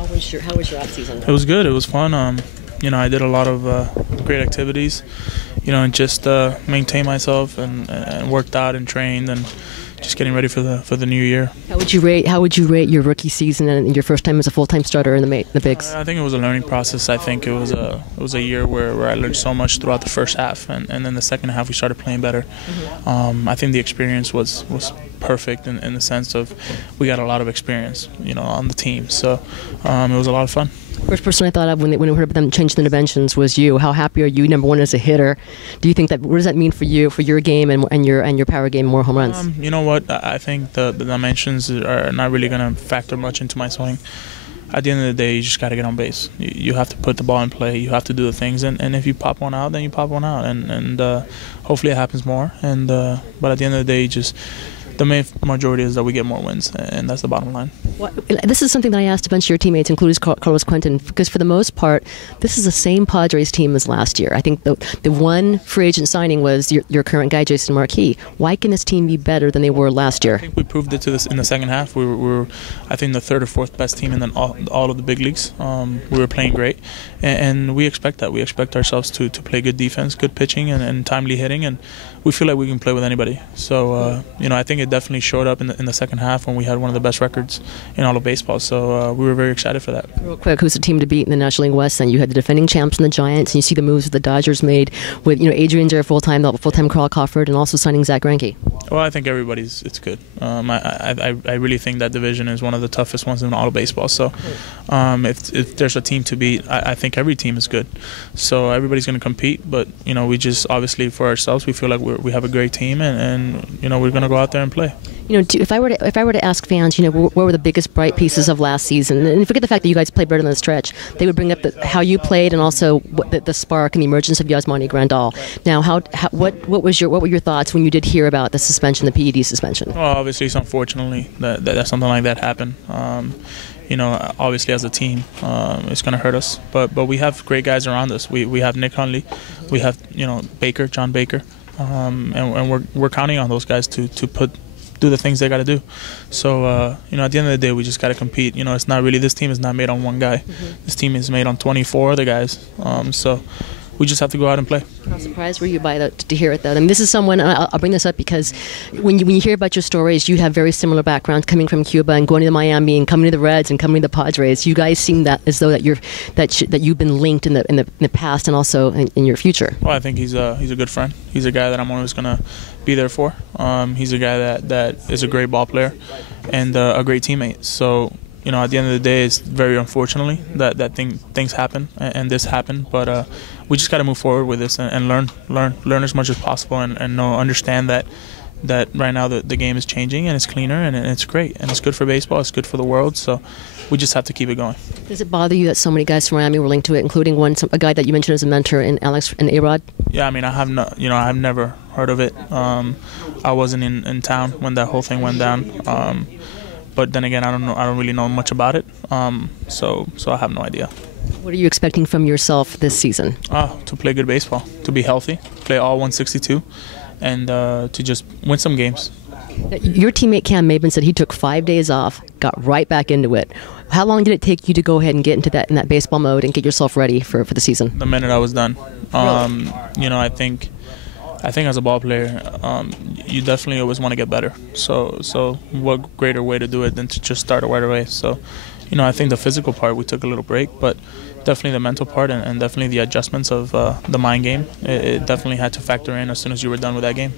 How was your off season? It was good. It was fun. I did a lot of great activities, and just maintained myself and worked out and trained and just getting ready for the new year. How would you rate your rookie season and your first time as a full-time starter in the bigs? I think it was a learning process. I think it was a year where I learned so much throughout the first half, and then the second half we started playing better. I think the experience was perfect in the sense of we got a lot of experience, on the team. So it was a lot of fun. First person I thought of when we heard them change the dimensions was you. How happy are you? Number one as a hitter. Do you think what does that mean for you, for your game and your power game, more home runs? You know what? I think the dimensions are not really going to factor much into my swing. At the end of the day, you just got to get on base. You have to put the ball in play. You have to do the things, and if you pop one out, then you pop one out, and hopefully it happens more. But at the end of the day, the main majority is that we get more wins, and that's the bottom line. Well, this is something that I asked a bunch of your teammates, including Carlos Quentin, because for the most part, this is the same Padres team as last year. I think the one free agent signing was your current guy, Jason Marquis. Why can this team be better than they were last year? I think we proved it in the second half. We were, I think, the third or fourth best team in all of the big leagues. We were playing great, and we expect that. We expect ourselves to play good defense, good pitching, and timely hitting, and we feel like we can play with anybody. So, I think it definitely showed up in the second half when we had one of the best records in all of baseball. So we were very excited for that. Real quick, who's the team to beat in the National League West? And you had the defending champs and the Giants, and you see the moves that the Dodgers made with Adrian Jer full-time Carl Crawford, and also signing Zach Greinke. Well, I think it's good. I really think that division is one of the toughest ones in all of baseball. So if there's a team to beat, I think every team is good. So everybody's going to compete, but we just obviously for ourselves we feel like we have a great team, and we're going to go out there and play. If I were to ask fans, what were the biggest bright pieces of last season, and forget the fact that you guys played better than the stretch, they would bring up how you played and also the spark and the emergence of Yasmani Grandal. Now, what were your thoughts when you did hear about the suspension, the PED suspension? Well, obviously, it's unfortunately that something like that happened. Obviously as a team, it's going to hurt us. But we have great guys around us. We have Nick Hundley, we have John Baker, and we're counting on those guys to do the things they got to do. So at the end of the day, we just got to compete. It's not really, this team is not made on one guy. This team is made on 24 other guys. So we just have to go out and play. How surprised were you by that, to hear it, though? I mean, this is someone, I'll bring this up because when you hear about your stories, you have very similar backgrounds, coming from Cuba and going to Miami and coming to the Reds and coming to the Padres. You guys seem as though that you've been linked in the past and also in your future. Well, I think he's a good friend. He's a guy that I'm always going to be there for. He's a guy that is a great ball player and a great teammate. So, at the end of the day, it's very unfortunately that things happen and this happened, but we just got to move forward with this and learn as much as possible and understand that right now the game is changing and it's cleaner and it's great and it's good for baseball, it's good for the world, so we just have to keep it going. Does it bother you that so many guys from Miami were linked to it, including a guy that you mentioned as a mentor in Alex and A-Rod? Yeah, I mean, I've never heard of it. I wasn't in town when that whole thing went down. But then again, I don't really know much about it, so I have no idea. What are you expecting from yourself this season? To play good baseball, to be healthy, play all 162, and to just win some games. Your teammate Cam Maben said he took 5 days off, got right back into it. How long did it take you to go ahead and get into that baseball mode and get yourself ready for the season? The minute I was done. I think as a ball player, you definitely always want to get better. So what greater way to do it than to just start right away? So, I think the physical part, we took a little break, but definitely the mental part and definitely the adjustments of the mind game, it definitely had to factor in as soon as you were done with that game.